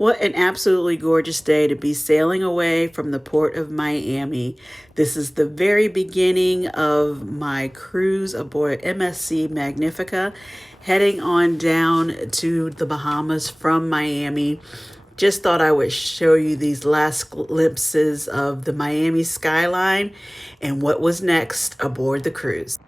What an absolutely gorgeous day to be sailing away from the port of Miami. This is the very beginning of my cruise aboard MSC Magnifica, heading on down to the Bahamas from Miami. Just thought I would show you these last glimpses of the Miami skyline and what was next aboard the cruise.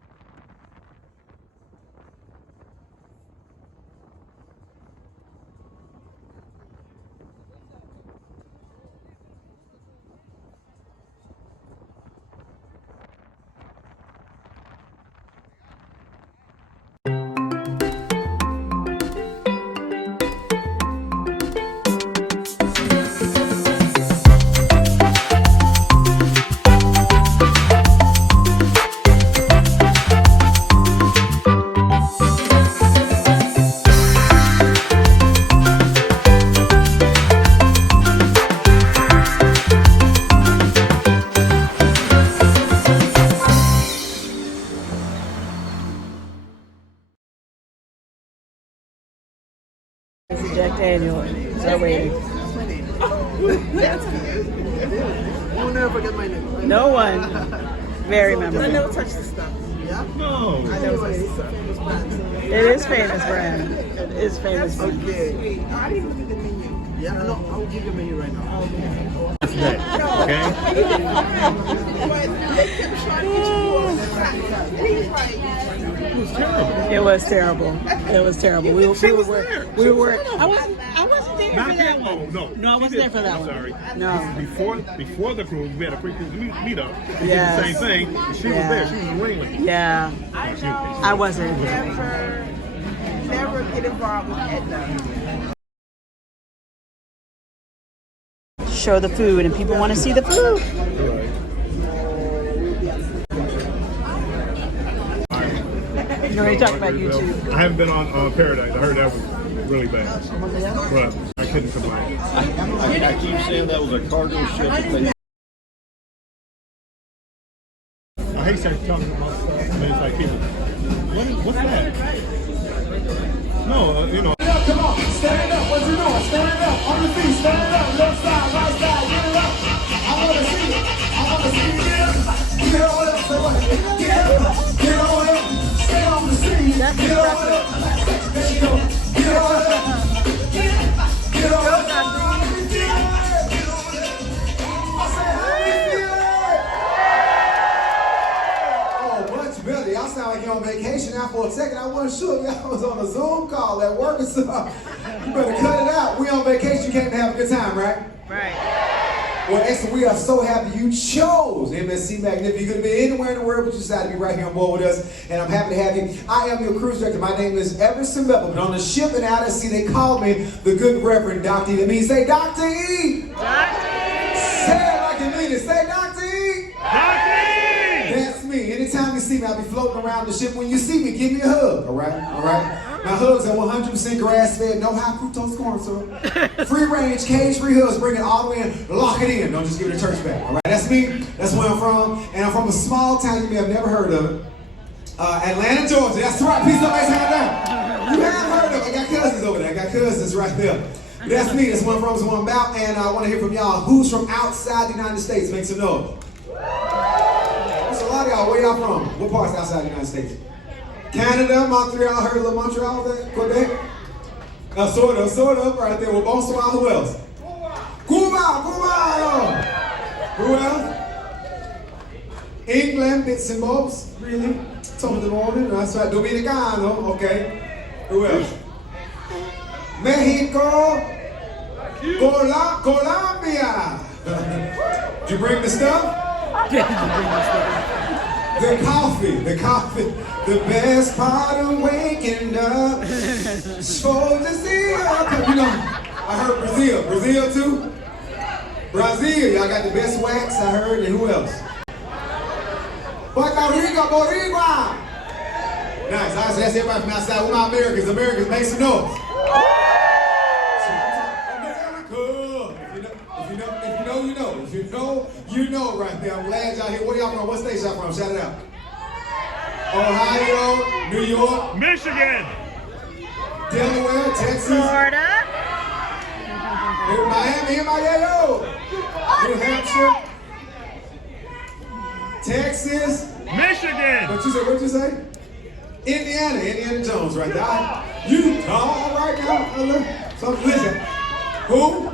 This is Jack Daniel. So waiting. That's good. You will never forget my name. No one. Very I memorable. never touched this stuff. Yeah? No. I never touched this stuff. Famous brand. It is famous brand. It is famous brand. Okay. I didn't look at the menu. Yeah, no, I will give you a menu right now. That's that. Okay? They kept trying to get you on that. And he was like, It was terrible. It was terrible. It was terrible. We were I wasn't there Not for that that one. long. No. No, I She wasn't did- there for that I'm one. sorry. No. Before the cruise, we had a pre-cruise meetup. We Yes. did the same thing. She was Yeah. there. She was a ringling. Yeah. I wasn't. never get involved with Edna. Show the food and people want to see the food. You know, you talk about YouTube. I haven't been on Paradise. I heard that was really bad. But I couldn't complain. I keep saying that was a cargo ship. That they I hate starting talking about stuff. And it's like people, what's that? No, you know. Come on, stand up. What you doing? Stand up. On your feet. Stand up. Left side, right side. Get it up. I want to see it. I want to see it. Get up. Get on up. Say what? Get up. Get on up. Stay on the scene. Get on up. There you go. Get on up. Get on up. How we feel it? I said, how we feel it? Oh, much better. Y'all sound like you're on vacation now for a second. I wasn't sure if y'all was on a Zoom call at work or something. You better cut it out. We on vacation. You came to have a good time, right? Right. Well, excellent. We are so happy you chose MSC Magnifica. You could have been anywhere in the world, but you decided to be right here on board with us. And I'm happy to have you. I am your cruise director. My name is Everson Bevel. But on the ship in out at sea, they call me the good Reverend Dr. E. That means say Dr. E. Dr. E. Say it like you mean it. Say Dr. E. That's me. Anytime you see me, I'll be floating around the ship. When you see me, give me a hug, all right? All right? My hugs are 100% grass-fed, no high fructose corn syrup. Free range, cage-free hugs, bring it all the way in, lock it in. Don't just give it a church back, all right? That's me. That's where I'm from. And I'm from a small town you may have never heard of. Atlanta, Georgia. That's right. Please somebody's hand down. You have heard of it. I got cousins over there. I got cousins right there. But that's me. That's where I'm from. That's what I'm about. And I want to hear from y'all. Who's from outside the United States? Make some noise. There's a lot of y'all. Where y'all from? What parts outside the United States? Canada, Montreal. Heard of little Montreal there? Quebec? Sort of. Right there. Well, bonsoir. Who else? Cuba. Who else? England, bits and bobs. Really? Top of the morning. That's right. Dominicano. Okay. Who else? Mexico. Colombia. Did you bring the stuff? The coffee, the best part of waking up. Supposed to see you know, I heard Brazil too. Brazil, y'all got the best wax, I heard, and who else? Puerto Rico, Boricua. Nice, that's everybody from outside. We're not Americans, make some noise. You know right there. I'm glad y'all here. Where y'all from? What state y'all from? Shout it out. Ohio, New York, Michigan. Delaware, Texas. Florida. In Miami, New Hampshire, Texas, Michigan. What'd you say? Indiana Jones right there. Utah, all right now. So listen, who?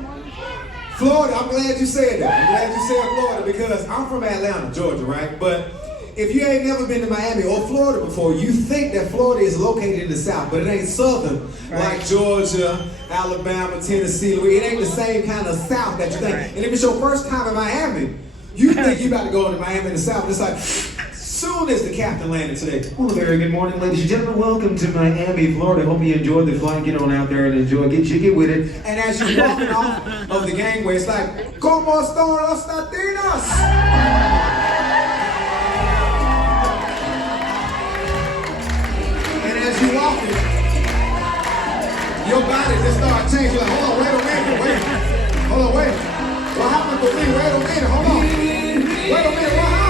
Florida. I'm glad you said that. I'm glad you said Florida because I'm from Atlanta, Georgia, right? But if you ain't never been to Miami or Florida before, you think that Florida is located in the South, but it ain't Southern like Georgia, Alabama, Tennessee. It ain't the same kind of South that you think. And if it's your first time in Miami, you think you about to go to Miami in the South. It's like, soon as the captain landed today. Well, very good morning, ladies and gentlemen. Welcome to Miami, Florida. Hope you enjoyed the flight. Get on out there and enjoy. Get jiggy with it. And as you're walking off of the gangway, it's like, ¿Cómo están los latinos? And as you walk it, your body just starts changing. Like, hold on, wait a minute, hold on, wait. What happened to me? Wait a minute, hold on. Wait a minute, what happened?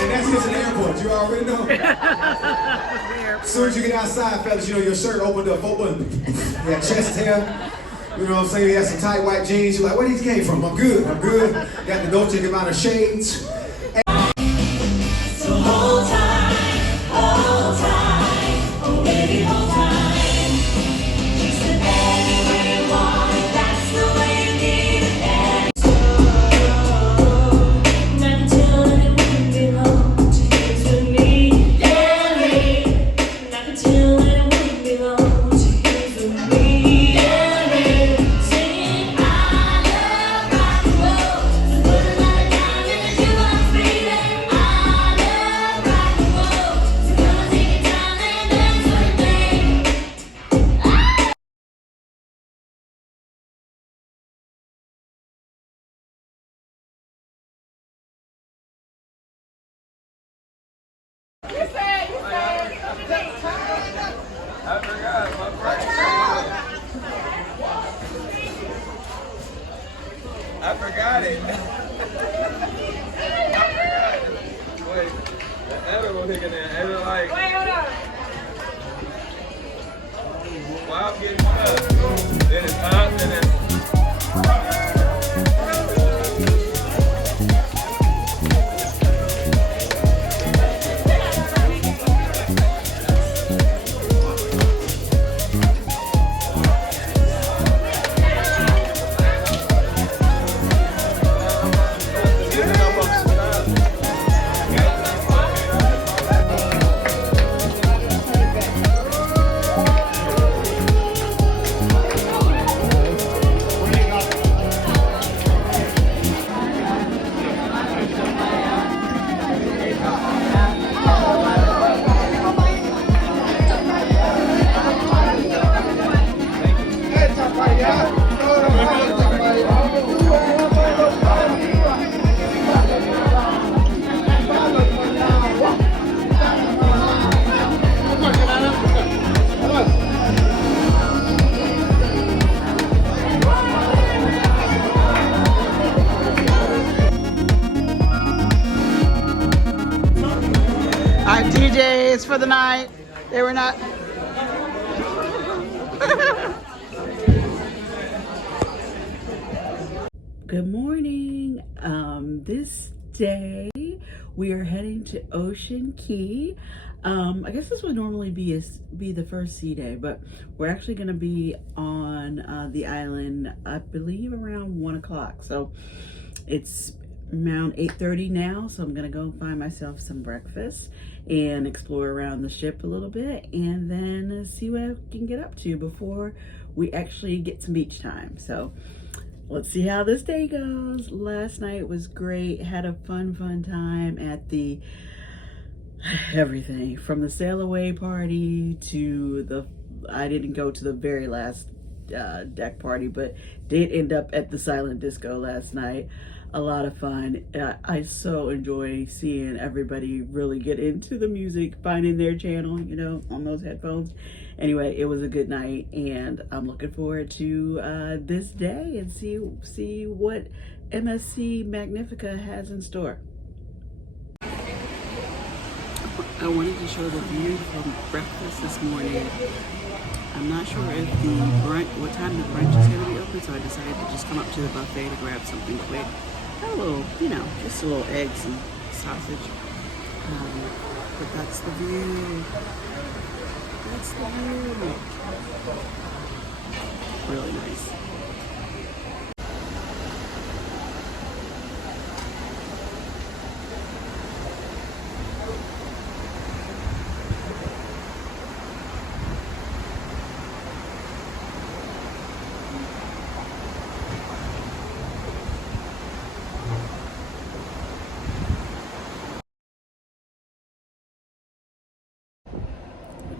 And that's just an airport, you already know. As soon as you get outside, fellas, you know your shirt opened up, open. You got chest hair. You know what I'm saying? You have some tight white jeans. You're like, where these came from? I'm good. Got the Dolce & Gabbana shades. So hold tight, oh baby, hold tight. You said anywhere you want, that's the way you need it. So, not until it wouldn't belong to use with me, yeah, me. Not until it wouldn't belong to use with me, yeah, me. Singing, I love rock and roll. So put another dime in the jukebox, baby. I love rock and roll. So come on, take your time and dance with me. I forgot it. Wait, the other one thinking that. And they're like, wait, hold on. While I'm getting stuck, then it's up, and then. Our DJs for the night. They were not. Good morning. This day we are heading to Ocean Key. I guess this would normally be the first sea day, but we're actually going to be on the island, I believe, around 1 o'clock. So it's around 8:30 now, so I'm gonna go find myself some breakfast and explore around the ship a little bit, and then see what I can get up to before we actually get some beach time. So let's see how this day goes. Last night was great. Had a fun time at the everything from the sail away party to the I didn't go to the very last deck party, but did end up at the silent disco last night. A lot of fun. I so enjoy seeing everybody really get into the music, finding their channel, you know, on those headphones. Anyway, it was a good night, and I'm looking forward to this day and see what MSC Magnifica has in store. I wanted to show the view from breakfast this morning. I'm not sure if what time the brunch is going to be open, so I decided to just come up to the buffet to grab something quick. Got a little, you know, just a little eggs and sausage. But that's the view. That's the view. Really nice.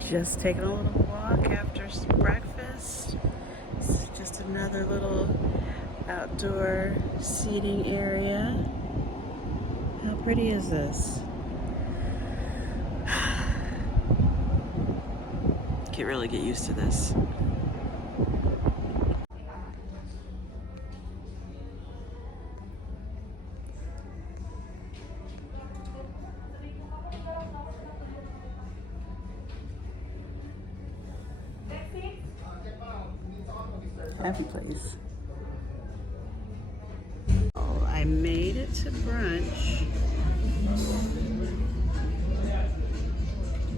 Just taking a little walk after breakfast. It's just another little outdoor seating area. How pretty is this? Can't really get used to this. Happy place. Oh, I made it to brunch.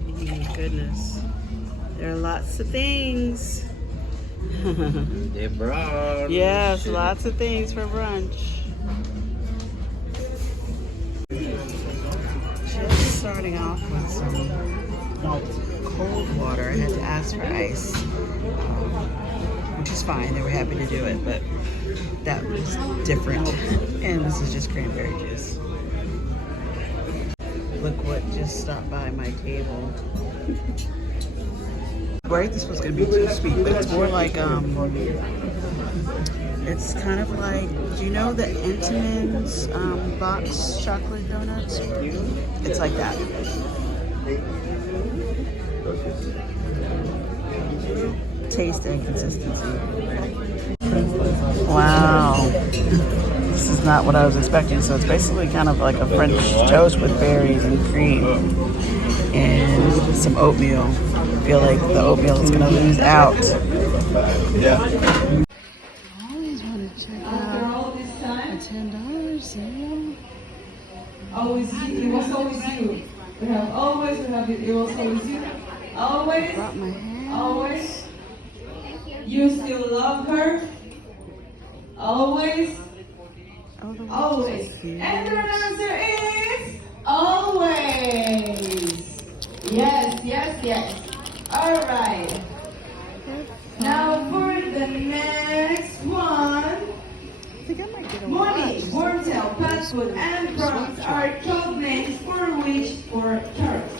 Oh my goodness. There are lots of things. Yes, lots of things for brunch. Just starting off with some cold water. I had to ask for ice. Which is fine, they were happy to do it, but that was different. And this is just cranberry juice. Look what just stopped by my table. Right, this was gonna be too sweet, but it's more like, it's kind of like, do you know the Entenmann's box chocolate donuts? It's like that. Taste and consistency. Wow. This is not what I was expecting. So it's basically kind of like a French toast with berries and cream and some oatmeal. I feel like the oatmeal is going to lose out. Yeah. I always wanted to check out a $10 sale. Always you. It was always you. We have it was always you. Always. Brought my hand. Always. You still love her? Always? Oh, Always. And the answer is always. Yes. All right. Now for the next one. I think I might get a Money, Wormtail, Patchwood, and Bronx are code names for which four characters?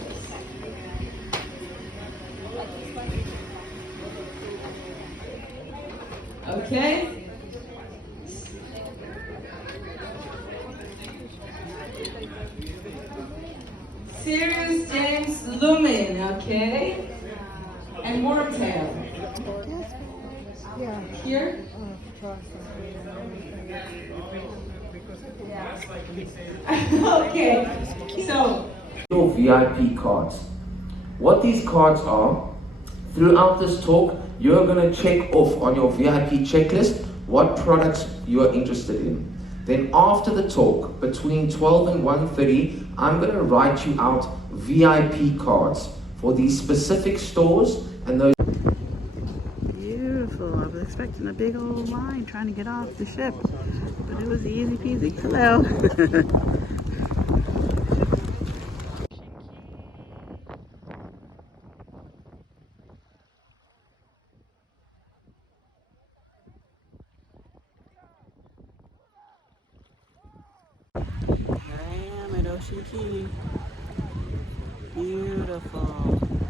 Okay. Sirius James Lumen, okay? And Wormtail. Yeah. Here? Okay, so. Your VIP cards. What these cards are, throughout this talk, you're going to check off on your VIP checklist what products you are interested in. Then after the talk, between 12 and 1:30, I'm going to write you out VIP cards for these specific stores and those. Beautiful. I was expecting a big old line trying to get off the ship, but it was easy peasy. Hello. Here I am at Ocean Key. Beautiful.